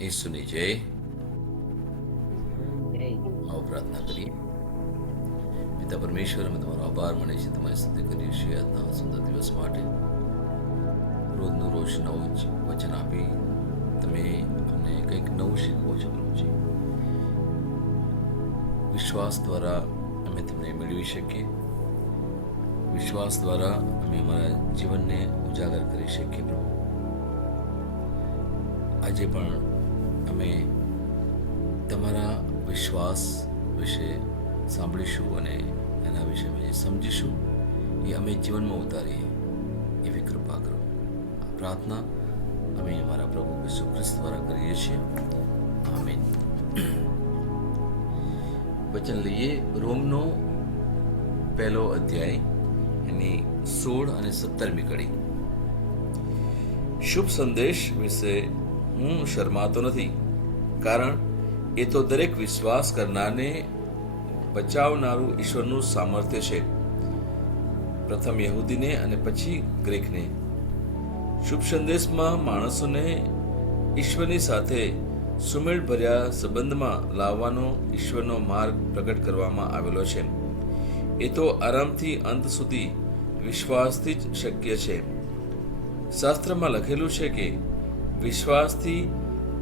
ઈસુની જય. આવો પ્રાર્થના કરીએ. પિતા પરમેશ્વર, અમે તમારો આભાર માનીએ છીએ, તમારી સ્તુતિ કરીએ છીએ આજના સુંદર દિવસ માટે. રોજનું રોજ નવું જ વચન આપી તમે અમને કંઈક નવું શીખવો છો પ્રભુજી. વિશ્વાસ દ્વારા અમે તમને મેળવી શકીએ, વિશ્વાસ દ્વારા અમે અમારા જીવનને ઉજાગર કરી શકીએ પ્રભુ. આજે પણ અમે તમારા વિશ્વાસ વિશે સાંભળીશું અને એના વિશે અમે જે સમજીશું એ અમે જીવનમાં ઉતારીએ એવી કૃપા કરો. આ પ્રાર્થના અમે અમારા પ્રભુ ઈસુ ખ્રિસ્ત દ્વારા કરીએ છીએ. આમીન. વચન લઈએ રોમનો 1 અધ્યાય એની 16 અને 17મી કડી. શુભ સંદેશ વિશે હું શરમાતો નથી, કારણ એ તો દરેક વિશ્વાસ કરનારને બચાવનારું ઈશ્વરનું સામર્થ્ય છે, પ્રથમ યહૂદીને અને પછી ગ્રીકને. શુભ સંદેશમાં માણસોને ઈશ્વરની સાથે સુમેળભર્યા સંબંધમાં લાવવાનો ઈશ્વરનો માર્ગ પ્રગટ કરવામાં આવેલો છે. એ તો આરામથી અંત સુધી વિશ્વાસથી જ શક્ય છે. શાસ્ત્રમાં લખેલું છે કે વિશ્વાસથી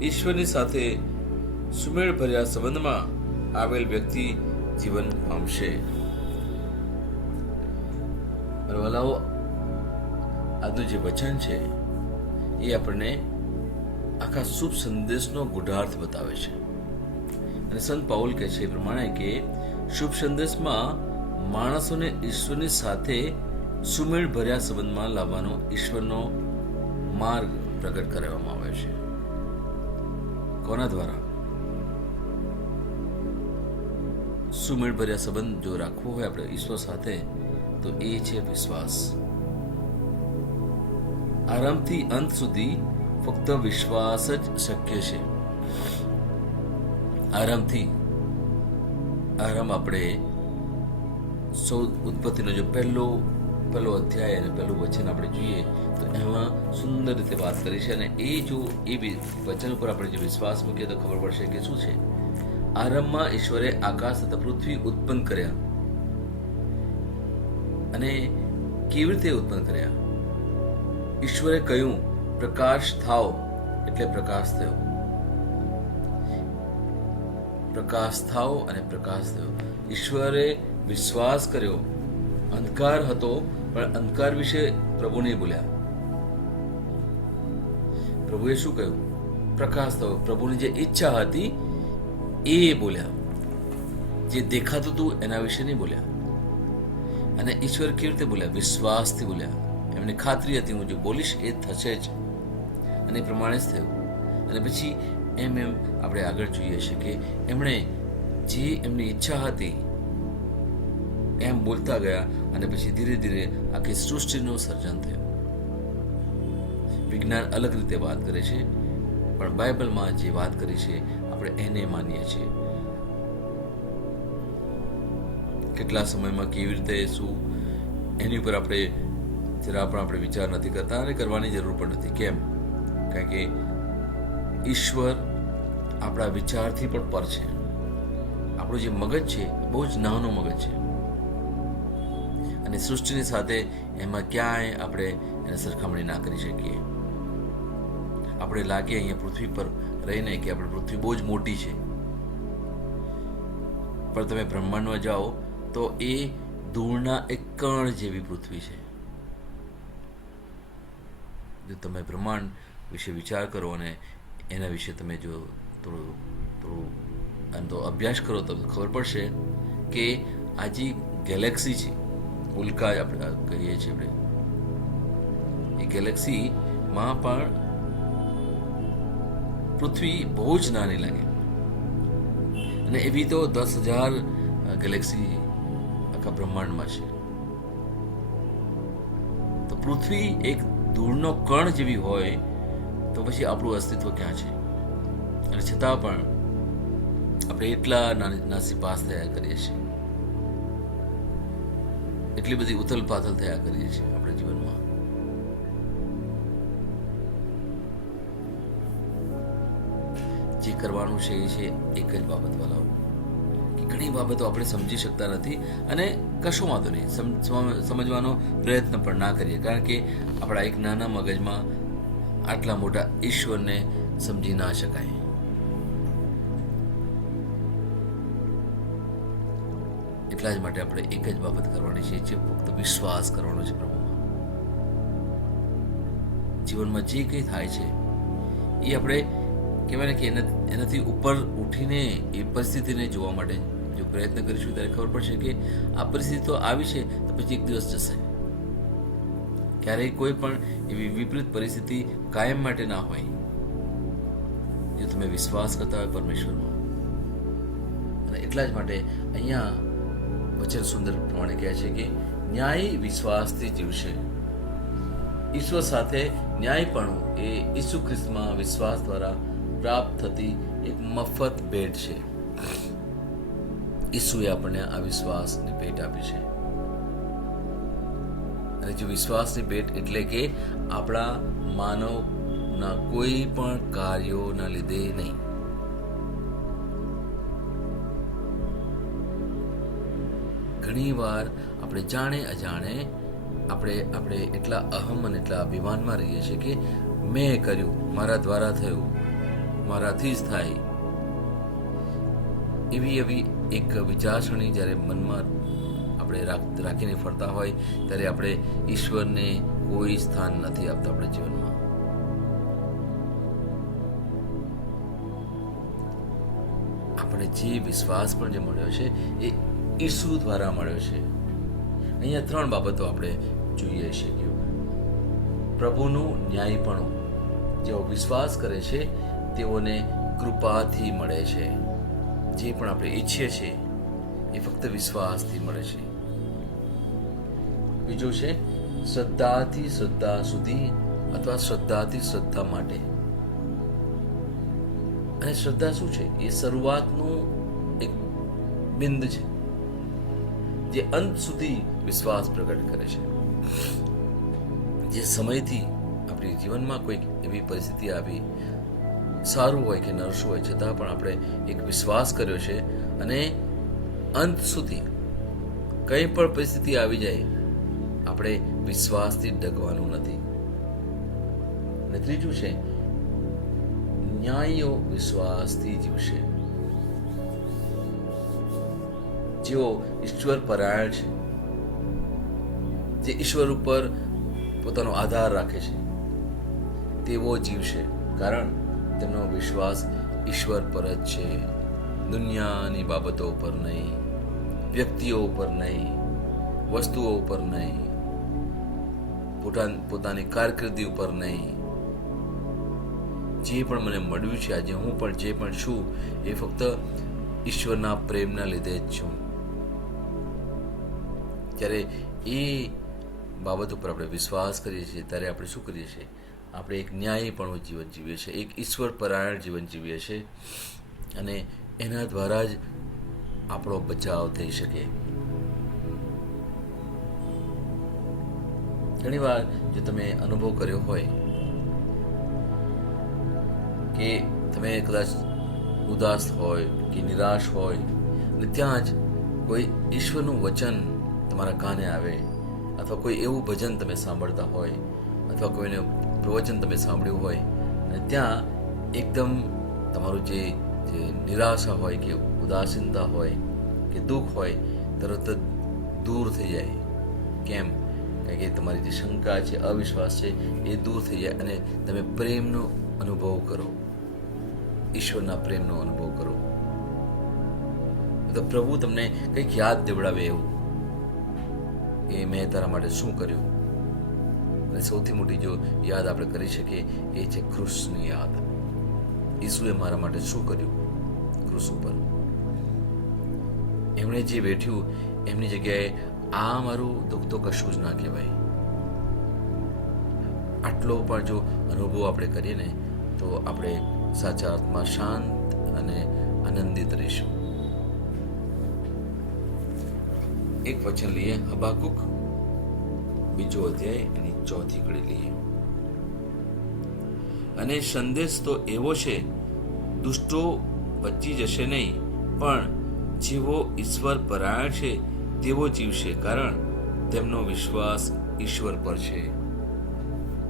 ઈશ્વરની સાથે સુમેળભર્યા સંબંધમાં આવેલ વ્યક્તિ જીવન પામશે. વલાઓ, આજનું જે વચન છે એ આપણને આખા શુભ સંદેશનો ગૂઢાર્થ બતાવે છે. અને સંત પાઉલ કહે છે એ પ્રમાણે કે શુભ સંદેશમાં માણસોને ઈશ્વરની સાથે સુમેળભર્યા સંબંધમાં લાવવાનો ઈશ્વરનો માર્ગ પ્રગટ કરવામાં આવે છે. કોના દ્વારા? સુમેળભર્યા સંબંધ જો રાખવો હોય આપણે ઈશ્વર સાથે તો એ છે વિશ્વાસ. આરામથી અંત સુધી ફક્ત વિશ્વાસ જ શક્ય છે. આરામ આપણે સૌ ઉત્પત્તિનો જો પહેલો અધ્યાય અને પહેલું વચન આપણે જોઈએ તો એમાં સુંદર રીતે વાત કરી છે. અને એ વચન ઉપર આપણે જો વિશ્વાસ મૂકીએ તો ખબર પડશે કે શું છે. આરંભમાં ઈશ્વરે આકાશ તથા પૃથ્વી ઉત્પન્ન કર્યા. અને કેવી રીતે ઉત્પન્ન કર્યા? ઈશ્વરે કહ્યું પ્રકાશ થાવ, એટલે પ્રકાશ થયો. પ્રકાશ થાવ અને પ્રકાશ થયો. ઈશ્વરે વિશ્વાસ કર્યો. અંધકાર હતો પણ અંધકાર વિશે પ્રભુ નહીં બોલ્યા. પ્રભુએ શું કહ્યું? પ્રકાશ થયો. પ્રભુની જે ઈચ્છા હતી એ બોલ્યા. જે દેખાતું હતું એના વિશે નહીં બોલ્યા. અને ઈશ્વર કેવી રીતે બોલ્યા? વિશ્વાસથી બોલ્યા. એમને ખાતરી હતી હું જો બોલીશ એ થશે જ, અને એ પ્રમાણે જ થયું. અને પછી એમ આપણે આગળ જોઈએ છીએ કે એમણે જે એમની ઈચ્છા હતી એમ બોલતા ગયા અને પછી ધીરે ધીરે આખી સૃષ્ટિનું સર્જન થયું. વિજ્ઞાન અલગ રીતે વાત કરે છે, પણ બાઇબલમાં જે વાત કરી છે આપણે એને માનીએ છીએ. કેટલા સમયમાં કેવી રીતે શું એની ઉપર આપણે જરા પણ આપણે વિચાર નથી કરતા અને કરવાની જરૂર પણ નથી. કેમ? કારણ કે ઈશ્વર આપણા વિચારથી પણ પર છે. આપણું જે મગજ છે બહુ જ નાનું મગજ છે, અને સૃષ્ટિની સાથે એમાં ક્યાંય આપણે એને સરખામણી ના કરી શકીએ. આપણે લાગે અહીંયા પૃથ્વી પર રહીને કે આપણે પૃથ્વી બહુ જ મોટી છે, પણ તમે બ્રહ્માંડમાં જાઓ તો એ ધૂળના એક કણ જેવી પૃથ્વી છે. જો તમે બ્રહ્માંડ વિશે વિચાર કરો અને એના વિશે તમે જો થોડું તો અભ્યાસ કરો તો ખબર પડશે કે આ જે ગેલેક્સી છે, ઉલ્કા આપણે કહીએ છીએ આપણે, એ ગેલેક્સીમાં પણ પૃથ્વી બહુ જ નાની લાગે. અને એવી તો 10,000 ગેલેક્સી આખા બ્રહ્માંડમાં છે. તો પૃથ્વી એક ધૂળનો કણ જેવી હોય તો પછી આપણું અસ્તિત્વ ક્યાં છે? અને છતાં પણ આપણે એટલા નાસીપાસ થયા કરીએ છીએ, એટલી બધી ઉથલ પાથલ થયા કરીએ છીએ આપણા જીવનમાં. જે કરવાનું છે એ છે એક જ બાબત વાળાઓ, કે ઘણી બાબતો આપણે સમજી શકતા નથી અને કશો વાંધો નહીં, સમજવાનો પ્રયત્ન પણ ના કરીએ, કારણ કે આપણા એક નાના મગજમાં આટલા મોટા ઈશ્વરને સમજી ના શકાય. એટલા જ માટે આપણે એક જ બાબત કરવાની છે, જે ફક્ત વિશ્વાસ કરવાનો છે પ્રભુમાં. જીવનમાં જે કંઈ થાય છે એ આપણે કહેવાય ને કે એનાથી ઉપર ઉઠીને એ પરિસ્થિતિને જોવા માટે જો પ્રયત્ન કરીશું ત્યારે ખબર પડશે કે આ પરિસ્થિતિ તો આવી છે તો પછી એક દિવસ જશે. ક્યારેય કોઈ પણ એવી વિપરીત પરિસ્થિતિ કાયમ માટે ના હોય, જો તમે વિશ્વાસ કરતા હોય પરમેશ્વરમાં. અને એટલા જ માટે અહીંયા વચન સુંદર પ્રમાણે કહે છે કે ન્યાય વિશ્વાસથી જીવશે. ઈશ્વર સાથે ન્યાયપણું એ ઈસુ ખ્રિસ્તમાં વિશ્વાસ દ્વારા પ્રાપ્ત થતી એક મફત ભેટ છે. ઈસુએ આપણને આ વિશ્વાસની ભેટ આપી છે. અને જે વિશ્વાસની ભેટ એટલે કે આપણા માનવના કોઈ પણ કાર્યોના લીધે નહીં. ઘણી વાર આપણે જાણે અજાણે આપણે એટલા અહમ અને એટલા અભિમાનમાં રહીએ છીએ કે મેં કર્યું, મારા દ્વારા થયું, મારાથી જ થાય, એવી એક વિચારસરણી જ્યારે મનમાં આપણે રાખીને ફરતા હોય ત્યારે આપણે ઈશ્વરને કોઈ સ્થાન નથી આપતા આપણા જીવનમાં. આપણે જે વિશ્વાસ પણ જે મળ્યો છે એ ઈસુ દ્વારા મળ્યો છે. અહીંયા 3 બાબતો આપણે જોઈએ છીએ. પ્રભુનું ન્યાયપણું, જેઓ વિશ્વાસ કરે છે તેઓને કૃપાથી મળે છે. જે પણ આપણે ઈચ્છીએ છીએ એ ફક્ત વિશ્વાસથી મળે છે. બીજું છે શ્રદ્ધાથી શ્રદ્ધા સુધી અથવા શ્રદ્ધાથી શ્રદ્ધા માટે. અને શ્રદ્ધા શું છે? એ શરૂઆતનું એક બિંદ છે જે અંત સુધી વિશ્વાસ પ્રગટ કરે છે. જે સમયથી આપણી જીવનમાં કોઈક એવી પરિસ્થિતિ આવી, સારું હોય કે નરસું હોય, છતાં પણ આપણે એક વિશ્વાસ કર્યો છે અને અંત સુધી કંઈ પણ પરિસ્થિતિ આવી જાય આપણે વિશ્વાસથી ડગવાનું નથી. અને ત્રીજું છે ન્યાયીઓ વિશ્વાસથી જીવશે. જેઓ ઈશ્વર પરાયણ છે, જે ઈશ્વર ઉપર પોતાનો આધાર રાખે છે, તેઓ જીવશે, કારણ તેમનો વિશ્વાસ ઈશ્વર પર જ છે. દુનિયાની બાબતો ઉપર નહીં, વ્યક્તિઓ ઉપર નહીં, વસ્તુઓ ઉપર નહીં, પોતાની કારકિર્દી ઉપર નહીં. જે પણ મને મળ્યું છે આજે, હું પણ જે પણ છું એ ફક્ત ઈશ્વરના પ્રેમના લીધે જ છું. જ્યારે એ બાબત ઉપર આપણે વિશ્વાસ કરીએ છીએ ત્યારે આપણે શું કરીએ છીએ? આપણે એક ન્યાયીપણું જીવન જીવીએ છીએ, એક ઈશ્વર પરાયણ જીવન જીવીએ છીએ, અને એના દ્વારા જ આપણો બચાવ થઈ શકે. ઘણી વાર જો તમે અનુભવ કર્યો હોય કે તમે કદાચ ઉદાસ હોય કે નિરાશ હોય અને ત્યાં જ કોઈ ઈશ્વરનું વચન તમારા કાને આવે, અથવા કોઈ એવું ભજન તમે સાંભળતા હોય, અથવા કોઈને પ્રવચન તમે સાંભળ્યું હોય, અને ત્યાં એકદમ તમારું જે નિરાશા હોય કે ઉદાસીનતા હોય કે દુઃખ હોય તરત જ દૂર થઈ જાય. કેમ? કારણ કે તમારી જે શંકા છે, અવિશ્વાસ છે, એ દૂર થઈ જાય અને તમે પ્રેમનો અનુભવ કરો, ઈશ્વરના પ્રેમનો અનુભવ કરો. તો પ્રભુ તમને કંઈક યાદ દેવડાવે એવું કે મેં તારા માટે શું કર્યું. અને સૌથી મોટી જો યાદ આપણે કરી શકીએ એ છે ક્રુસની યાદ. ઈસુએ મારા માટે શું કર્યું ક્રુસ ઉપર. એમણે જે વેઠ્યું એમની જગ્યાએ આ મારું દુઃખ તો કશું જ ના કહેવાય. આટલો પણ જો અનુભવ આપણે કરીએ ને તો આપણે સાચા અર્થમાં શાંત અને આનંદિત રહીશું. એક વચન લઈએ, હબાકુક 2 અધ્યાય એની 4 કડી લઈએ. અને સંદેશ તો એવો છે દુષ્ટો બચી જશે નહીં, પણ જેવો ઈશ્વર પરાયણ છે તેવો જીવશે, કારણ તેમનો વિશ્વાસ ઈશ્વર પર છે.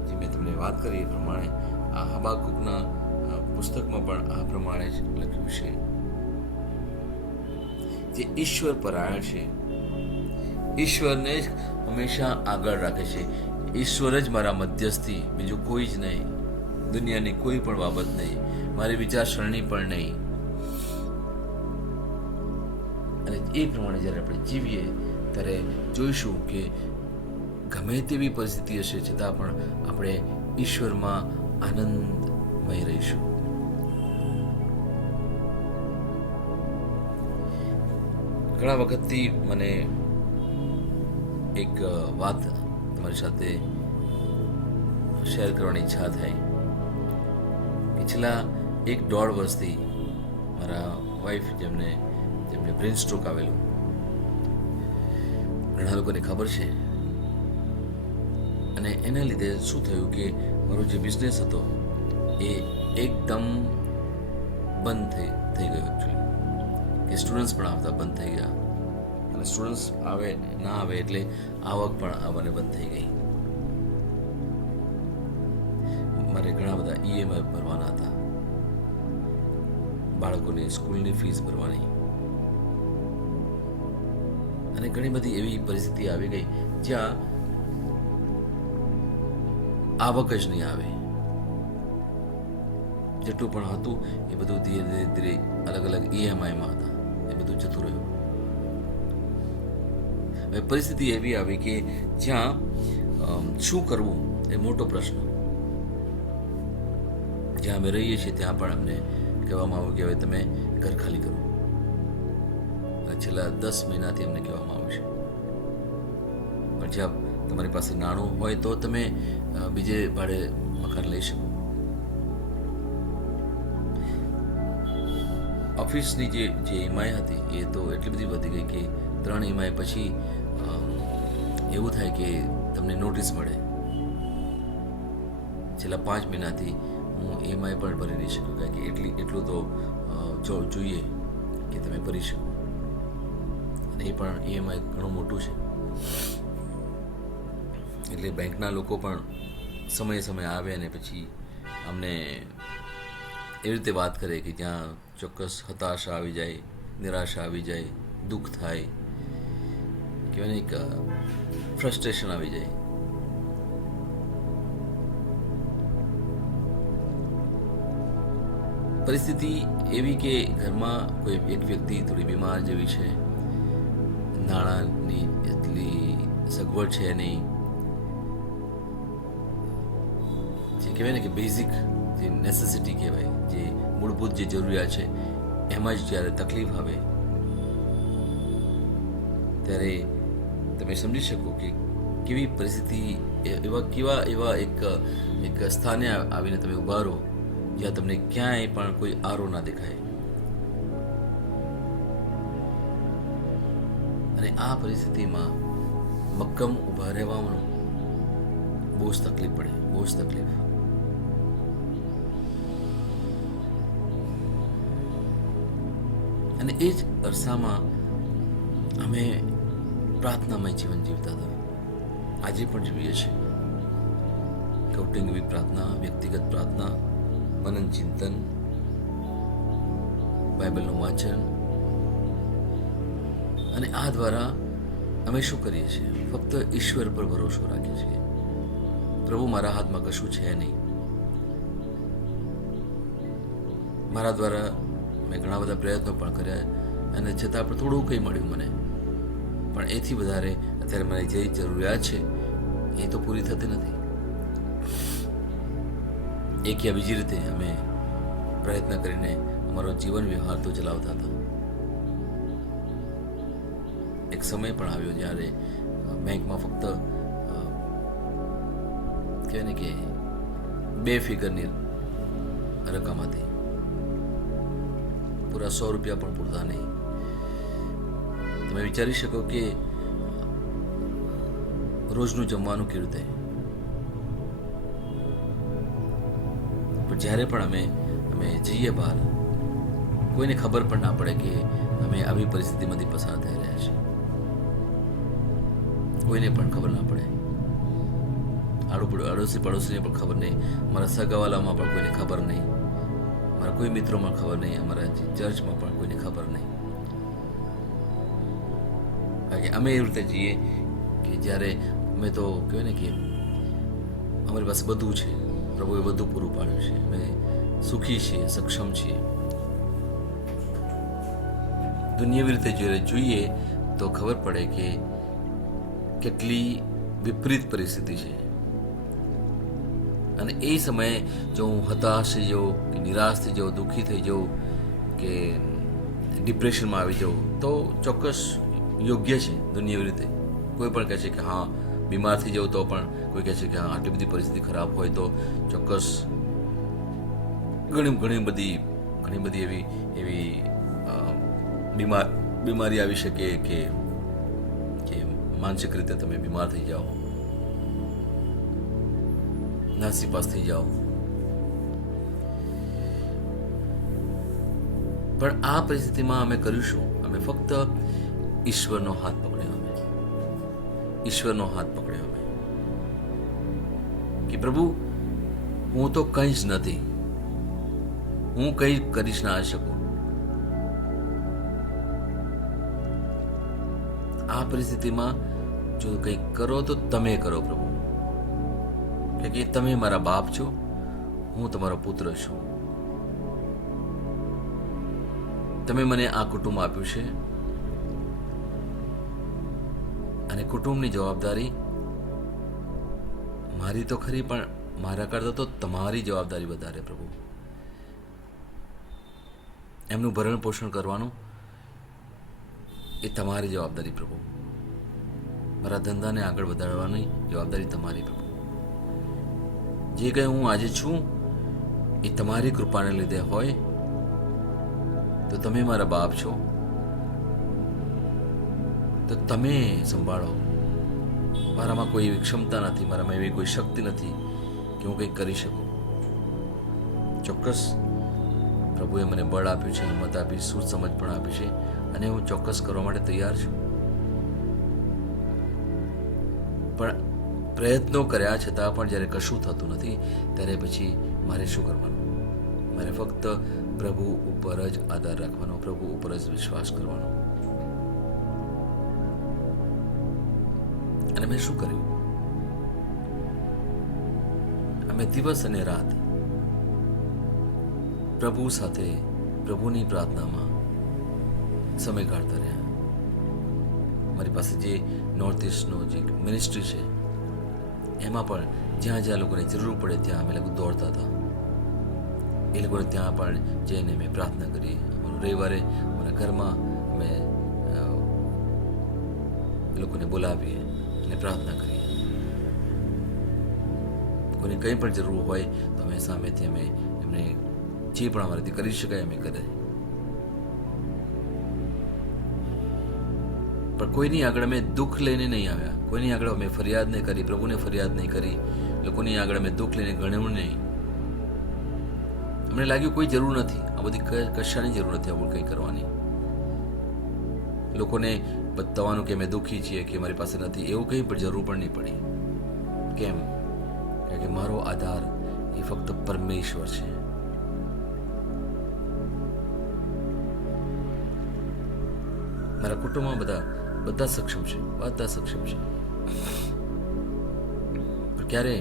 જે મેં તમને વાત કરી એ પ્રમાણે આ હબાકુકના પુસ્તકમાં પણ આ પ્રમાણે જ લખ્યું છે. જે ઈશ્વર પરાયણ છે, ઈશ્વરને જ હંમેશા આગળ રાખે છે. ઈશ્વર જ મારા મધ્યસ્થી, બીજું કોઈ જ નહીં, દુનિયાની કોઈ પણ બાબત નહીં, મારી વિચારસરણી પણ નહીં. અને એ પ્રમાણે જ્યારે આપણે જીવીએ ત્યારે જોઈશું કે ગમે તેવી પરિસ્થિતિ હશે છતાં પણ આપણે ઈશ્વરમાં આનંદમય રહીશું. ઘણા વખતથી મને એક વાત તમારી સાથે શેર કરવાની ઈચ્છા થઈ કે છેલ્લા 1-1.5 વર્ષથી મારા વાઈફ જેમને બ્રેન સ્ટ્રોક આવેલું, ઘણા લોકોને ખબર છે. અને એના લીધે શું થયું કે મારો જે બિઝનેસ હતો એ એકદમ બંધ થઈ ગયો. એકચ્યુઅલી કે સ્ટુડન્ટ્સ પણ આવતા બંધ થઈ ગયા, અને સ્ટુડન્ટ્સ ના આવે એટલે આવક પણ આવવાને બંધ થઈ ગઈ. મારે ઘણા બધા EMI ભરવાના હતા, બાળકોની સ્કૂલની ફીસ ભરવાની, અને ઘણી બધી એવી પરિસ્થિતિ આવી ગઈ જ્યાં આવક જ નહીં આવે. જેટલું પણ હતું એ બધું ધીરે ધીરે અલગ અલગ EMIમાં હતા, એ બધું જતું રહ્યું. હવે પરિસ્થિતિ એવી આવી કે જ્યાં શું કરવું એ મોટો પ્રશ્ન. જ્યાં અમે રહીએ છીએ ત્યાં પણ અમને કહેવામાં આવ્યું કે હવે તમે ઘર ખાલી કરો. છેલ્લા 10 મહિનાથી અમને કહેવામાં આવ્યું છે. પણ જ્યાં તમારી પાસે નાણું હોય તો તમે બીજે ભાડે મકાન લઈ શકો. ઓફિસની જે EMI હતી એ તો એટલી બધી વધી ગઈ કે 3 EMI પછી એવું થાય કે તમને નોટિસ મળે. છેલ્લા 5 મહિનાથી હું EMI પણ ભરી નહીં શકું, કારણ કે એટલું તો જોઈએ કે તમે ભરી શકો. અને એ પણ EMI ઘણું મોટું છે. એટલે બેંકના લોકો પણ સમયે આવે અને પછી અમને એવી રીતે વાત કરે કે જ્યાં ચોક્કસ હતાશા આવી જાય, નિરાશા આવી જાય, દુઃખ થાય, કહેવાય ને એક ફ્રસ્ટ્રેશન આવી જાય. પરિસ્થિતિ એવી કે ઘરમાં કોઈ એક વ્યક્તિ થોડી બીમાર જેવી છે, નાણાંની એટલી સગવડ છે નહીં, જે કહેવાય ને કે બેઝિક જે નેસેસિટી કહેવાય, જે મૂળભૂત જે જરૂરિયાત છે એમાં જ જ્યારે તકલીફ આવે ત્યારે તમે સમજી શકો કે કેવી પરિસ્થિતિ, એવા એક સ્થાને આવીને તમે ઊભા રહો જ્યાં તમને ક્યાંય પણ કોઈ આરો ના દેખાય. અને આ પરિસ્થિતિમાં મક્કમ ઊભા રહેવાનું બહુ જ તકલીફ પડે, બહુ જ તકલીફ. અને એ જ અરસામાં અમે પ્રાર્થનામય જીવન જીવતા હતા. આજે પણ જીવીએ છીએ. કૌટુંબિક પ્રાર્થના, વ્યક્તિગત પ્રાર્થના, મનન ચિંતન, બાઇબલનું વાંચન. અને આ દ્વારા અમે શું કરીએ છીએ? ફક્ત ઈશ્વર પર ભરોસો રાખીએ છીએ. પ્રભુ, મારા હાથમાં કશું છે નહીં. મારા દ્વારા મેં ઘણા બધા પ્રયત્નો પણ કર્યા, અને છતાં પણ થોડું કંઈ મળ્યું મને. પણ એથી વધારે અત્યારે મને જે જરૂરિયાત છે એ તો પૂરી થતી નથી. એક યા બીજી રીતે અમે પ્રયત્ન કરીને અમારો જીવન વ્યવહાર તો ચલાવતા હતા. એક સમય પણ આવ્યો જ્યારે બેંકમાં ફક્ત કહેવાય ને કે 2 ફિગરની રકમ હતી. પૂરા 100 રૂપિયા પણ પૂરતા નહીં. તમે વિચારી શકો કે રોજનું જમવાનું કેવી રીતે. પણ જ્યારે પણ અમે અમે જઈએ બહાર, કોઈને ખબર પણ ના પડે કે અમે આવી પરિસ્થિતિમાંથી પસાર થઈ રહ્યા છીએ. કોઈને પણ ખબર ના પડે, આડોશી પડોશીને પણ ખબર નહીં, મારા સગાવાલામાં પણ કોઈને ખબર નહીં, મારા કોઈ મિત્રોમાં ખબર નહીં, અમારા ચર્ચમાં પણ કોઈને ખબર નહીં. કારણ કે અમે એવી રીતે જઈએ કે જ્યારે અમે તો કહેવાય ને કે અમારી પાસે બધું છે, પ્રભુએ બધું પૂરું પાડ્યું છે, અમે સુખી છીએ, સક્ષમ છીએ. દુનિયાવી રીતે જ્યારે જોઈએ તો ખબર પડે કે કેટલી વિપરીત પરિસ્થિતિ છે. અને એ સમયે જો હું હતાશ થઈ જાઉં કે નિરાશ થઈ જાઉં, દુઃખી થઈ જાઉં કે ડિપ્રેશનમાં આવી જાઉં તો ચોક્કસ યોગ્ય છે. દુનિયાવી રીતે કોઈ પણ કહે છે કે હા બીમાર થઈ જાઉં તો પણ કોઈ કહે છે કે હા આટલી બધી પરિસ્થિતિ ખરાબ હોય તો ચોક્કસ ઘણી બધી એવી બીમારી આવી શકે કે માનસિક રીતે તમે બીમાર થઈ જાઓ, નાસીપાસ થઈ જાઓ. પણ આ પરિસ્થિતિમાં અમે કર્યું શું? અમે ફક્ત ઈશ્વરનો હાથ પકડ્યો. અમે કે પ્રભુ હું તો કંઈ જ નથી, હું કંઈ કરી ના શકું. આ પરિસ્થિતિમાં જો કંઈક કરો તો તમે કરો પ્રભુ, કે તમે મારા બાપ છો, હું તમારો પુત્ર છું. તમે મને આ કુટુંબ આપ્યું છે અને કુટુંબની જવાબદારી મારી તો ખરી, પણ મારા કરતા તો તમારી જવાબદારી વધારે પ્રભુ. એમનું ભરણ પોષણ કરવાનું એ તમારી જવાબદારી પ્રભુ. મારા ધંધાને આગળ વધારવાની જવાબદારી તમારી પ્રભુ. જે કંઈ હું આજે છું એ તમારી કૃપાને લીધે હોય તો તમે મારા બાપ છો, તો તમે સંભાળો. મારામાં કોઈ એવી ક્ષમતા નથી, મારામાં એવી કોઈ શક્તિ નથી કે હું કંઈક કરી શકું. ચોક્કસ પ્રભુએ મને બળ આપ્યું છે, હિંમત આપી, સૂઝ સમજ પણ આપી છે અને હું ચોક્કસ કરવા માટે તૈયાર છું. પણ પ્રયત્નો કર્યા છતાં પણ જ્યારે કશું થતું નથી ત્યારે પછી મારે શું કરવાનું? મારે ફક્ત પ્રભુ ઉપર જ આધાર રાખવાનો, પ્રભુ ઉપર જ વિશ્વાસ કરવાનો. અને મેં શું કર્યું? અમે દિવસ અને રાત પ્રભુ સાથે, પ્રભુની પ્રાર્થનામાં સમય કાઢતા રહ્યા. મારી પાસે જે નોર્થ ઇસ્ટનો જે મિનિસ્ટ્રી છે એમાં પણ જ્યાં લોકોને જરૂર પડે ત્યાં અમે લોકો દોડતા હતા. એ લોકોને ત્યાં પણ જઈને મેં પ્રાર્થના કરી. રવિવારે અમારા ઘરમાં અમે લોકોને બોલાવીએ અને પ્રાર્થના કરીએ. કોઈને કંઈ પણ જરૂર હોય તો અમે સામેથી અમે એમને જે પણ અમારાથી કરી શકાય અમે કરીએ. પણ કોઈની આગળ અમે દુઃખ લઈને નહીં આવ્યા, કોઈની આગળ અમે ફરિયાદ નહીં કરી, પ્રભુને ફરિયાદ નહીં કરી, લોકોની આગળ અમે દુઃખ લઈને ગણ્યું નહીં. અમને લાગ્યું કોઈ જરૂર નથી, આ બધી કશાની જરૂર નથી આવું કંઈ કરવાની. લોકોને બતાવવાનું કે અમે દુઃખી છીએ કે મારી પાસે નથી, એવું કંઈ પણ જરૂર પણ નહીં પડી. કેમ? કારણ કે મારો આધાર એ ફક્ત પરમેશ્વર છે. મારા કુટુંબમાં બધા સક્ષમ છે, બધા સક્ષમ છે. પણ ક્યારે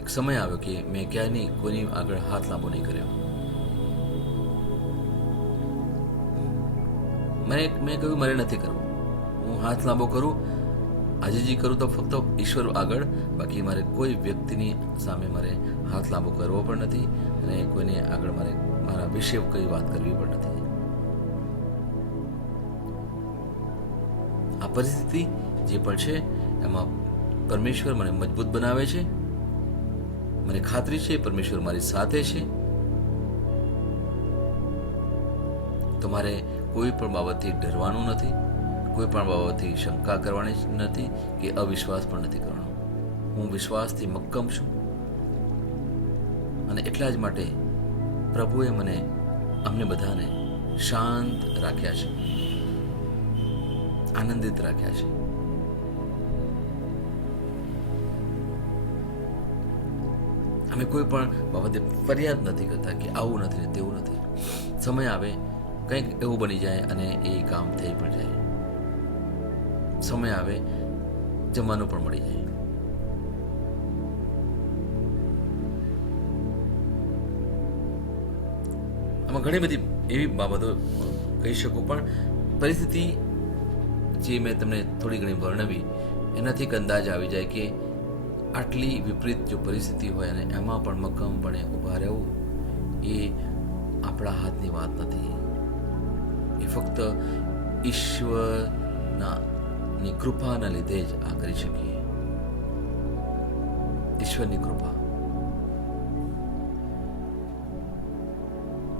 એક સમય આવ્યો કે મેં ક્યાંય નહીં કોઈની આગળ હાથ લાંબો નહીં કર્યો. મેં કહ્યું મારે નથી કરવું. હું હાથ લાંબો કરું, આજે જે કરું તો ફક્ત ઈશ્વર આગળ, બાકી મારે કોઈ વ્યક્તિની સામે મારે હાથ લાંબો કરવો પણ નથી અને કોઈને આગળ મારે મારા વિશે કઈ વાત કરવી પણ નથી. આ પરિસ્થિતિ જે પણ છે એમાં પરમેશ્વર મને મજબૂત બનાવે છે. મને ખાતરી છે પરમેશ્વર મારી સાથે છે. તો મારે કોઈ પણ બાબતથી ડરવાનું નથી, કોઈ પણ બાબતથી શંકા કરવાની નથી કે અવિશ્વાસ પણ નથી કરવાનો. હું વિશ્વાસથી મક્કમ છું અને એટલા જ માટે પ્રભુએ અમને બધાને શાંત રાખ્યા છે, આનંદિત રાખ્યા છે. અમે કોઈ પણ બાબતે ફરિયાદ નથી કરતા કે આવું નથી ને તેવું નથી. સમય આવે કંઈક એવું બની જાય અને એ કામ થઈ પણ જાય. સમય આવે જમવાનું પણ મળી જાય. આમાં ઘણી બધી એવી બાબતો કહી શકું, પણ પરિસ્થિતિ જે મેં તમને થોડી ઘણી વર્ણવી એનાથી એક અંદાજ આવી જાય કે આટલી વિપરીત જો પરિસ્થિતિ હોય અને એમાં પણ મક્કમપણે ઊભા રહેવું એ આપણા હાથની વાત નથી. એ ફક્ત ઈશ્વરની કૃપાના લીધે જ આ કરી શકીએ. ઈશ્વરની કૃપા.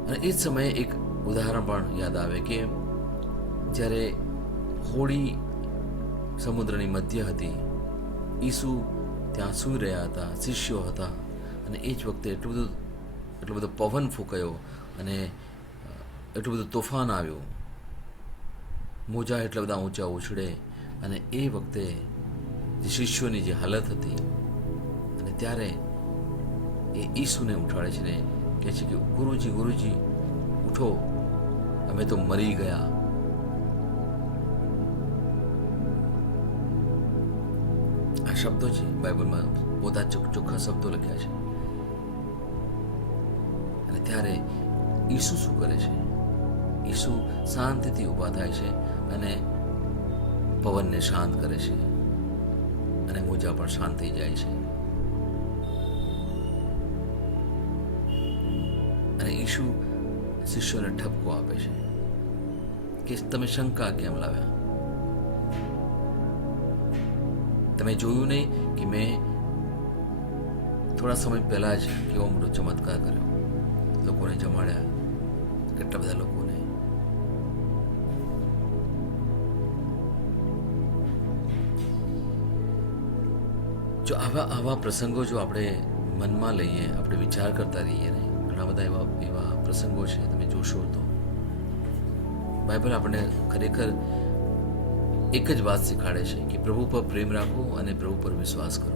અને એ જ સમયે એક ઉદાહરણ પણ યાદ આવે કે જ્યારે હોળી સમુદ્રની મધ્ય હતી, ઈસુ ત્યાં સૂઈ રહ્યા હતા, શિષ્યો હતા, અને એ જ વખતે એટલો બધો પવન ફૂંકાયો અને એટલું બધું તોફાન આવ્યું, મોજા એટલા બધા ઊંચા ઉછળે, અને એ વખતે જે શિષ્યોની જે હાલત હતી, અને ત્યારે એ ઈસુને ઉઠાડે છે ને કહે છે કે ગુરુજી ગુરુજી ઉઠો, અમે તો મરી ગયા. આ શબ્દો છે બાઇબલમાં, બધા ચોખ્ખા શબ્દો લખ્યા છે. અને ત્યારે ઈસુ શું કરે છે? ઈસુ શાંતિથી ઊભા થાય છે અને પવનને શાંત કરે છે, અને મોજા પણ શાંત થઈ જાય છે. અને ઈસુ શિષ્યોને ઠપકો આપે છે કે તમે શંકા કેમ લાવ્યા? તમે જોયું નહીં કે મેં થોડા સમય પહેલા જ કેવો મોટો ચમત્કાર કર્યો, લોકોને જમાડ્યા, કેટલા બધા લોકોને. જો આવા પ્રસંગો જો આપણે મનમાં લઈએ, આપણે વિચાર કરતા રહીએ ને, ઘણા બધા એવા પ્રસંગો છે, તમે જોશો તો બાઇબલ આપણને ખરેખર એક જ વાત શીખવાડે છે કે પ્રભુ પર પ્રેમ રાખો અને પ્રભુ પર વિશ્વાસ કરો.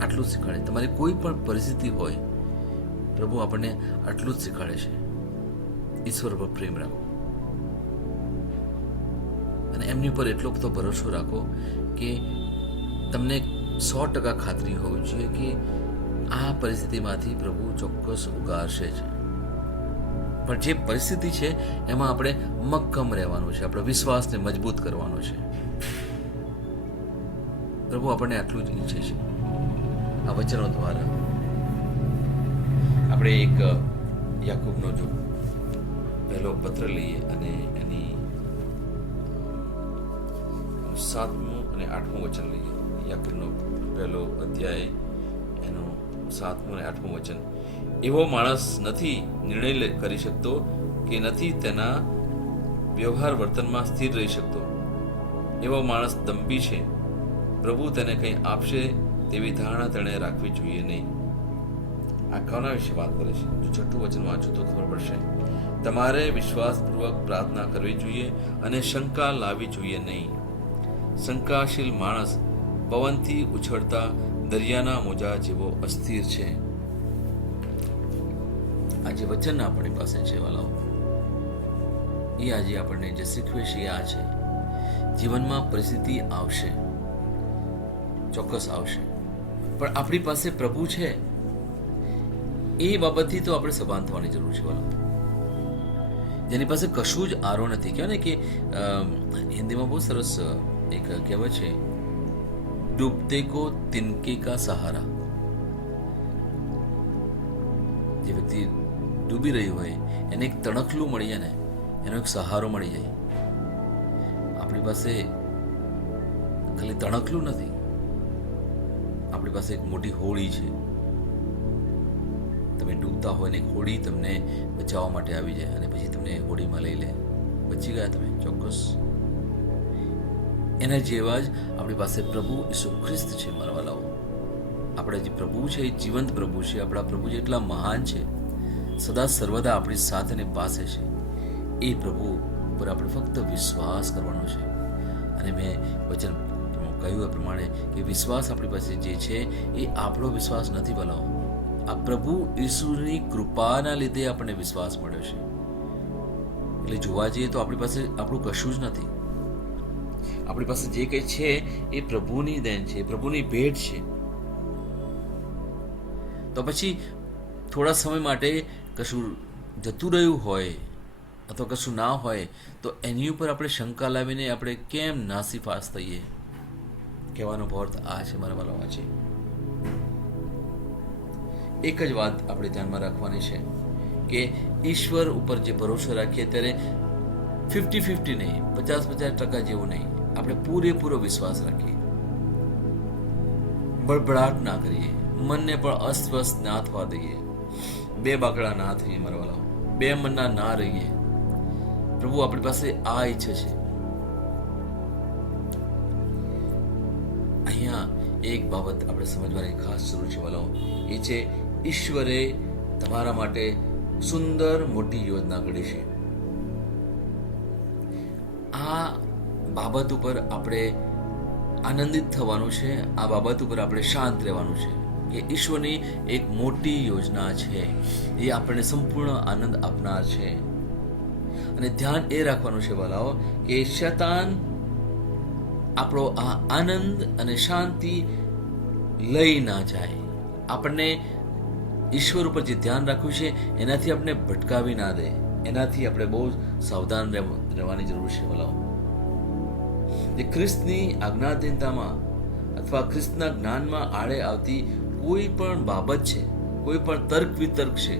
આટલું જ શીખવાડે. તમારી કોઈ પણ પરિસ્થિતિ હોય, પ્રભુ આપણને આટલું જ શીખવાડે છે, ઈશ્વર પર પ્રેમ રાખો અને એમની પર એટલો બધો ભરોસો રાખો કે તમને 100% ખાતરી હોવી જોઈએ કે આ પરિસ્થિતિમાંથી પ્રભુ ચોક્કસ ઉગારશે જ. પણ જે પરિસ્થિતિ છે એમાં આપણે મક્કમ રહેવાનું છે, આપણા વિશ્વાસને મજબૂત કરવાનો છે. પ્રભુ આપણને આટલું જ ઈચ્છે છે. આ વચનો દ્વારા આપણે એક યાકૂબનો જો પહેલો પત્ર લઈએ અને એની 7મું અને 8મું વચન લઈએ. યાકૂબનો પહેલો અધ્યાય એનું 7મું અને 8મું વચન. એવો માણસ નથી નિર્ણય કરી શકતો કે નથી તેના વ્યવહાર વર્તનમાં સ્થિર રહી શકતો. એવો માણસ દંભી છે, પ્રભુ તેને કંઈ આપશે તેવી ધારણા તેણે રાખવી જોઈએ નહીં. આ કોના વિશે વાત કરે છે? જો છઠ્ઠું વચન વાંચો તો ખબર પડશે. તમારે વિશ્વાસપૂર્વક પ્રાર્થના કરવી જોઈએ અને શંકા લાવવી જોઈએ નહીં. શંકાશીલ માણસ પવનથી ઉછળતા દરિયાના મોજા જેવો અસ્થિર છે. આ જે વચન આપણી પાસે છે વાલાઓ, એ આજે આપણને જે શીખવે છે આ છે, જીવનમાં પરિસ્થિતિ આવશે, ચોક્કસ આવશે, પણ આપણી પાસે પ્રભુ છે એ બાબતથી તો આપણે સભાન થવાની જરૂર છે વાલાઓ. જેની પાસે કશું જ આરો નથી. કહેવાય ને કે હિન્દીમાં બહુ સરસ એક કહેવત છે, ડૂબતે કો તિનકે કા સહારા. જે વ્યક્તિ ડૂબી રહ્યું હોય એને એક તણખલું મળી જાય ને, એનો એક સહારો મળી જાય. આપણી પાસે ખાલી તણખલું નથી, આપણી પાસે એક મોટી હોડી છે. તમે ડૂબતા હોય ને એક હોડી તમને બચાવવા માટે આવી જાય અને પછી તમને હોડીમાં લઈ લે, બચી ગયા તમે ચોક્કસ. એના જેવા જ આપણી પાસે પ્રભુ ઈસુ ખ્રિસ્ત છે મારા વાલાઓ. આપણે જે પ્રભુ છે એ જીવંત પ્રભુ છે. આપણા પ્રભુ જેટલા મહાન છે સદા સર્વદા આપણી સાથે ને પાસે છે. એ પ્રભુ પર આપણે ફક્ત વિશ્વાસ કરવાનો છે. અને મેં વચન કહ્યું એ પ્રમાણે કે વિશ્વાસ આપણી પાસે જે છે એ આપણો વિશ્વાસ નથી ભલાવો. આ પ્રભુ ઈસુની કૃપાના લીધે આપણને વિશ્વાસ મળ્યો છે. એટલે જોવા જઈએ તો આપણી પાસે આપણું કશું જ નથી. આપણી પાસે જે કંઈ છે એ પ્રભુની દેન છે, પ્રભુની ભેટ છે. તો પછી થોડા સમય માટે કશું જતું રહ્યું હોય અથવા કશું ના હોય તો એની ઉપર આપણે શંકા લાવીને આપણે કેમ નાસીપાસ થઈએ? કહેવાનો અર્થ આ છે મારા વાલા છે. એક જ વાત આપણે ધ્યાનમાં રાખવાની છે કે ઈશ્વર ઉપર જે ભરોસો રાખીએ ત્યારે 50-50 નહીં, 50-50% જેવું નહીં, આપણે પૂરેપૂરો વિશ્વાસ રાખીએ. બળબડાટ ના કરીએ, મનને પણ અસ્વસ્થ ના થવા દઈએ, બે બાકડા ના થઈએ મારા વાલા, બે મનના ના રહીએ. પ્રભુ આપણી પાસે આ ઈચ્છે છે. અહીંયા એક બાબત આપણે સમજવાની ખાસ જરૂર છે વાલાઓ, એ છે ઈશ્વરે તમારા માટે સુંદર મોટી યોજના ઘડી છે. આ બાબત ઉપર આપણે આનંદિત થવાનું છે. આ બાબત ઉપર આપણે શાંત રહેવાનું છે કે ઈશ્વરની એક મોટી યોજના છે, એ આપણને સંપૂર્ણ આનંદ આપનાર છે. અને ધ્યાન એ રાખવાનું છે વાલાઓ કે શૈતાન આપણો આ આનંદ અને શાંતિ લઈ ના જાય. આપણને ઈશ્વર ઉપર જે ધ્યાન રાખ્યું છે એનાથી આપણે ભટકાવી ના દે. એનાથી આપણે બહુ સાવધાન રહેવાની જરૂર છે વાલાઓ. જે ખ્રિસ્તની આજ્ઞાધીનતામાં અથવા ખ્રિસ્તના જ્ઞાનમાં આડે આવતી કોઈ પણ બાબત છે, કોઈ પણ તર્ક વિતર્ક છે,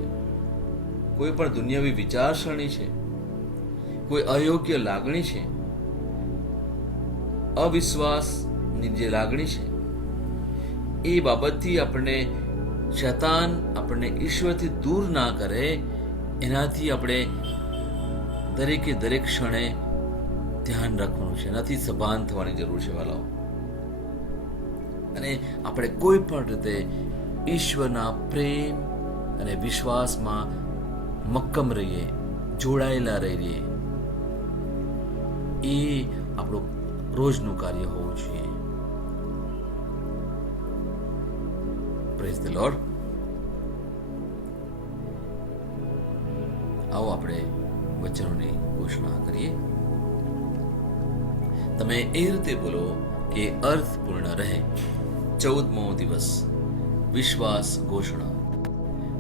કોઈ પણ દુનિયાવી વિચારસરણી છે, કોઈ અયોગ્ય લાગણી છે, અવિશ્વાસની જે લાગણી છે, એ બાબતથી આપણને શૈતાન આપણને ઈશ્વરથી દૂર ના કરે, એનાથી આપણે દરેકે દરેક ક્ષણે ધ્યાન રાખવાનું છે. એનાથી સભાન થવાની જરૂર છે વાલાઓ. અને આપણે કોઈ પણ રીતે ઈશ્વરના પ્રેમ અને વિશ્વાસમાં મક્કમ રહીએ, જોડાયેલા રહીએ. એ આપણું રોજનું કાર્ય હોવું જોઈએ. Praise the lord. આવો આપણે વચનોની ઘોષણા કરીએ. તમે એ રીતે બોલો કે અર્થપૂર્ણ રહે. 14મો દિવસ વિશ્વાસ ઘોષણા.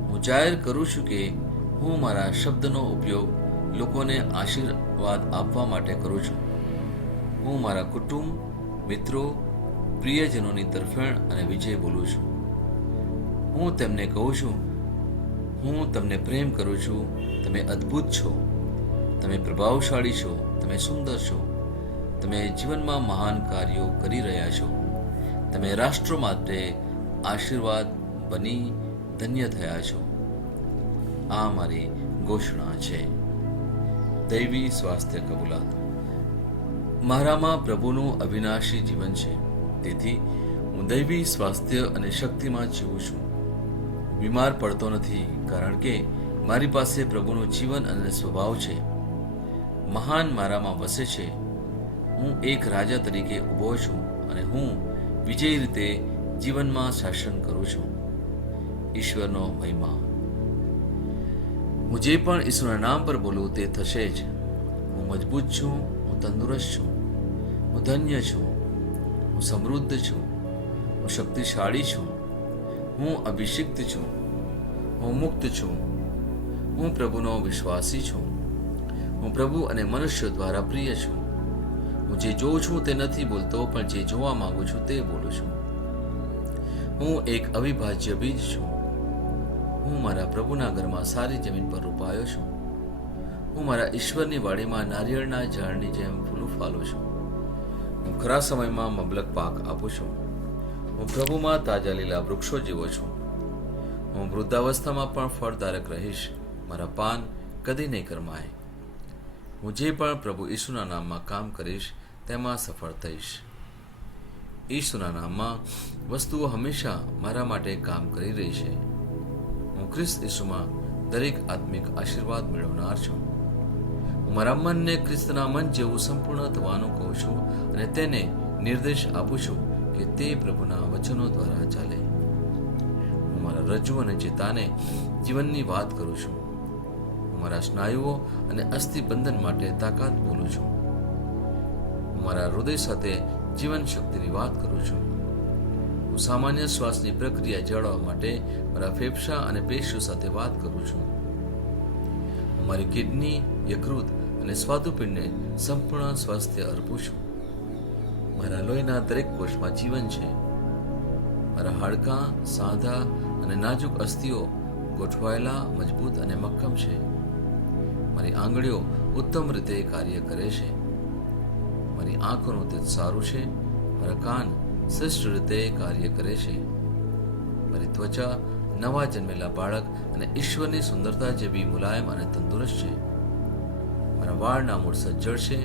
હું જાહેર કરું છું કે હું મારા શબ્દનો ઉપયોગ લોકોને આશીર્વાદ આપવા માટે કરું છું. હું મારા કુટુંબ, મિત્રો, પ્રિયજનોની તરફેણ અને વિજય બોલું છું. હું તેમને કહું છું, હું તમને પ્રેમ કરું છું. તમે અદ્ભુત છો, તમે પ્રભાવશાળી છો, તમે સુંદર છો, તમે જીવનમાં મહાન કાર્યો કરી રહ્યા છો, તમે રાષ્ટ્રો માટે આશીર્વાદ બની ધન્ય થયા છો. આ મારી ઘોષણા છે. દૈવી સ્વાસ્થ્ય કબૂલાત. મારામાં પ્રભુનું અવિનાશી જીવન છે, તેથી હું દૈવી સ્વાસ્થ્ય અને શક્તિમાં જીવું છું. બીમાર પડતો નથી, કારણ કે મારી પાસે પ્રભુનું જીવન અને સ્વભાવ છે. મહાન મારામાં વસે છે. હું એક રાજા તરીકે ઊભો છું અને હું વિજયી રીતે જીવનમાં શાસન કરું છું. ઈશ્વરનો મહિમા. હું જે પણ ઈશ્વરના નામ પર બોલું તે થશે જ. હું મજબૂત છું, હું તંદુરસ્ત છું, હું ધન્ય છું, હું સમૃદ્ધ છું, હું શક્તિશાળી છું, હું અભિષિક્ત છું, હું મુક્ત છું, હું પ્રભુનો વિશ્વાસી છું, હું પ્રભુ અને મનુષ્યો દ્વારા પ્રિય છું. હું જે જોઉં છું તે નથી બોલતો, પણ જે જોવા માંગુ છું તે બોલું છું. હું એક અવિભાજ્ય બીજ છું. હું મારા પ્રભુના ઘરમાં સારી જમીન પર રોપાયો છું. હું મારા ઈશ્વરની વાડીમાં નારિયેળના ઝાડની જેમ ફૂલું ફાલું છું. હું ખરા સમયમાં મબલક પાક આપું છું. હું પ્રભુમાં તાજા લીલા વૃક્ષો જેવો છું. હું વૃદ્ધાવસ્થામાં પણ ફળદાયક રહીશ. મારા પાન કદી નહીં કરમાય. હું જે પણ પ્રભુ ઈસુના નામમાં કામ કરીશ તેમાં સફળ થઈશ. ઈસુના નામમાં વસ્તુઓ હંમેશા મારા માટે કામ કરી રહી છે. હું ખ્રિસ્ત ઈસુમાં દરેક આત્મિક આશીર્વાદ મેળવનાર છું. હું મારા મનને ખ્રિસ્તના મન જેવું સંપૂર્ણ થવાનું કહું છું અને તેને નિર્દેશ આપું છું કે તે પ્રભુના વચનો દ્વારા ચાલે. હું મારા રજ્જુ અને ચેતાને જીવનની વાત કરું છું. હું મારા સ્નાયુઓ અને અસ્થિબંધન માટે તાકાત બોલું છું. હું મારા હૃદય સાથે જીવન શક્તિની વાત કરું છું. હું સામાન્ય શ્વાસની પ્રક્રિયા જાળવવા માટે મારા ફેફસા અને પેશીઓ સાથે વાત કરું છું. હું મારી કિડની, યકૃત અને સ્વાદુપિંડને સંપૂર્ણ સ્વાસ્થ્ય અર્પું છું. મારા લોહીના દરેક કોષમાં જીવન છે. મારા હાડકાં સાદા અને નાજુક અસ્થિઓ ગોઠવાયેલા, મજબૂત અને મક્કમ છે. મારી આંગળીઓ ઉત્તમ રીતે કાર્ય કરે છે. મારી આંખોનું તેજ સારું છે. મારા કાન શ્રેષ્ઠ રીતે કાર્ય કરે છે. મારી ત્વચા નવા જન્મેલા બાળક અને ઈશ્વરની સુંદરતા જેવી મુલાયમ અને તંદુરસ્ત છે. મારા વાળના મૂળ સજ્જડ છે.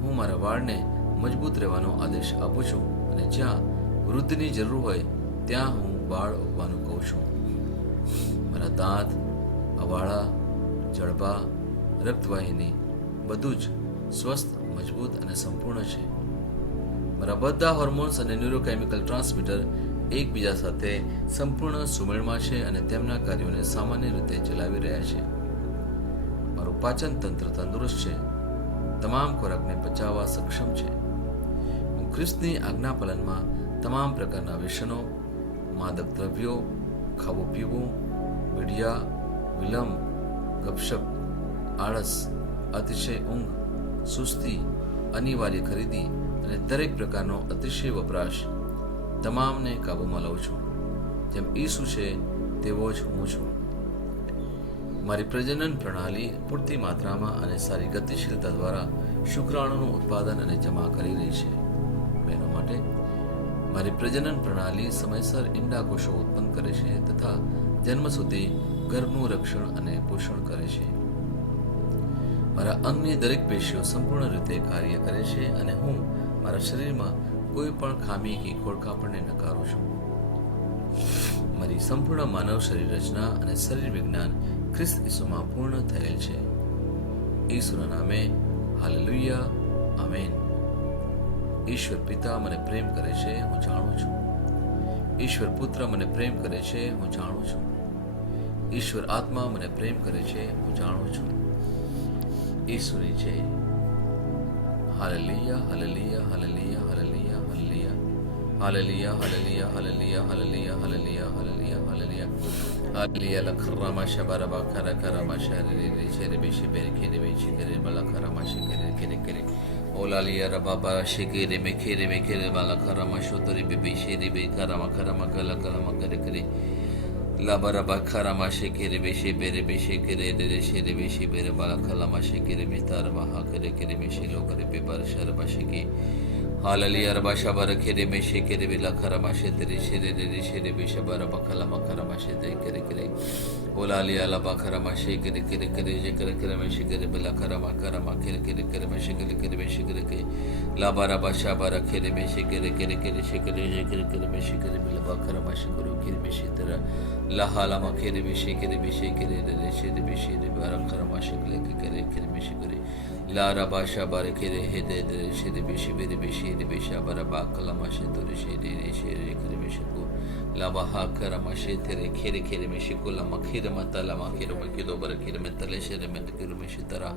હું મારા વાળને મજબૂત રહેવાનો આદેશ આપું છું અને જ્યાં વૃદ્ધિની જરૂર હોય ત્યાં હું વાળ ઉગવાનું કહું છું. મારા દાંત, અવાળા, જડબા, રક્તવાહિની બધું જ સ્વસ્થ, મજબૂત અને સંપૂર્ણ છે. મારા બધા હોર્મોન્સ અને ન્યુરોકેમિકલ ટ્રાન્સમીટર એકબીજા સાથે સંપૂર્ણ સુમેળમાં છે અને તેમના કાર્યોને સામાન્ય રીતે ચલાવી રહ્યા છે. મારું પાચન તંત્ર તંદુરસ્ત છે. તમામ ખોરાકને પચાવવા સક્ષમ છે. હું ખ્રિસ્તની આજ્ઞાપાલનમાં તમામ પ્રકારના વ્યસનો, માદક દ્રવ્યો, ખાવું પીવું, મીડિયા, વિલંબ, ગપશપ, આળસ, અતિશય ઊંઘ, સુસ્તી, અનિવાર્ય ખરીદી અને દરેક પ્રકારનો અતિશય વપરાશ તમામને કાબૂમાં લઉં છું. જેમ ઈસુ છે તેવો જ હું છું. મારી પ્રજનન પ્રણાલી પૂરતી માત્રામાં અને સારી ગતિશીલતા દ્વારા શુક્રાણુનું ઉત્પાદન અને જમા કરી રહી છે. બહેનો માટે મારી પ્રજનન પ્રણાલી સમયસર ઈંડા કોષો ઉત્પન્ન કરે છે તથા જન્મ સુધી ગર્ભનું રક્ષણ અને પોષણ કરે છે. મારા અંગની દરેક પેશીઓ સંપૂર્ણ રીતે કાર્ય કરે છે અને હું મારા શરીરમાં કોઈ પણ ખામી કે ખોડખાપણને નકારું છું. મારી સંપૂર્ણ માનવ શરીર રચના અને શરીર વિજ્ઞાન ખ્રિસ્ત ઈસુમાં પૂર્ણ થયેલ છે. ઈસુના નામે હાલેલુયા, આમેન. ઈશ્વર પિતા મને પ્રેમ કરે છે, હું જાણું છું. ઈશ્વર પુત્ર મને પ્રેમ કરે છે, હું જાણું છું. ઈશ્વર આત્મા મને પ્રેમ કરે છે, હું જાણું છું. ઈસુની જય. Hallelujah, hallelujah, hallelujah, hallelujah, hallelujah, hallelujah, hallelujah, hallelujah, hallelujah, hallelujah, hallelujah, hallelujah. Hallelujah લખરામા શબારબા ખરા ખરામા શરીરે શેરે બેશે બેરે ખેરે બેશે કરે બલા ખરામા શેરે કરે કરે ઓલાલિયા રબાબા શેરે મે ખેરે બલા ખરામા શોતરી બેબે શેરે બે ખરામા ખરામા કલા કલામા કરે કરે લાબરબા ખરામા શેરે બેશે બેરે બેશે કરે રે શેરે બેશે બેરે બલા ખલામા શેરે મે તારમા હા કરે કરે મે શેલો કરે બે બર શરબા શેકે હાલેલુયા રબા શબર ખેરે મે શેરે બેલા ખરામા શેરે શેરે રે શેરે બે શબર બખલામા ખરામા શેરે કરે કરે ઓલાલિયા લબા ખરામા શેરે કરે કરે જે કરે કરે મે શેરે બેલા ખરામા ખરામા ખેરે કરે કરે મે શેરે કરે મે શેરે કે લાબરબા શબર ખેરે મે શેરે કરે કરે શેરે જે કરે કરે મે શેરે બેલા બખરામા શેરે ખેરે મે શેરે લાહાલામા ખેરે મે શેરે રે શેરે બે શેરે બારા ખરામા શેરે કરે કરે મે શેરે લારા બાશા બારે ખેરે હે દે દે શેરે બે શેરે બે શેરે બે શાબરા બાકલામા શેરે શેરે રે શેરે કરે મે શેકો લાબા હા ખરામા શેરે ખેરે ખેરે મે શેકો લામા ખેરે મતલા મા ખેરે મે કિલો બર ખેરે મે તલે શેરે મે કિલો મે શેતરા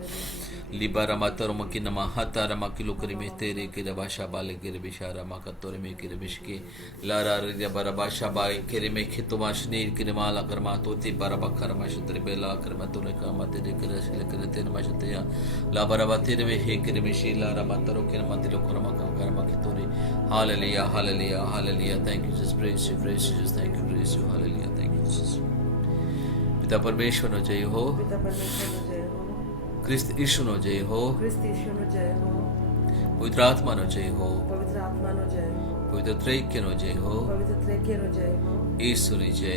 લીબારા માતર મકિનમા હાતારા મા કિલો કરે મે તેરે કે બાશા બાલે કરે બિશારા મા કતોરે મે કરે બિશકે લારા રે બારા બાશા બાય ખેરે મે ખિતમા શનીર કે માલા કરમાં તોતી બારા બખરામા શેરે બેલા કરમાં તોને કામા તેરે કરે શેલે કરે તેર મા શતયા લાબરા તેરે વે હે કરે મે શીલા રા માતરો કે મંદિરો કરમાં કરમાં કે તોરે hallelujah hallelujah hallelujah thank you Jesus praise you thank you praise you hallelujah thank you Jesus. પિતા પરમેશ્વરનો જય હો, ખ્રિસ્ત ઈશુનો જય હો, પવિત્ર આત્માનો જય હો, પવિત્ર ત્રૈક્યનો જય હો, ઈસુની જય.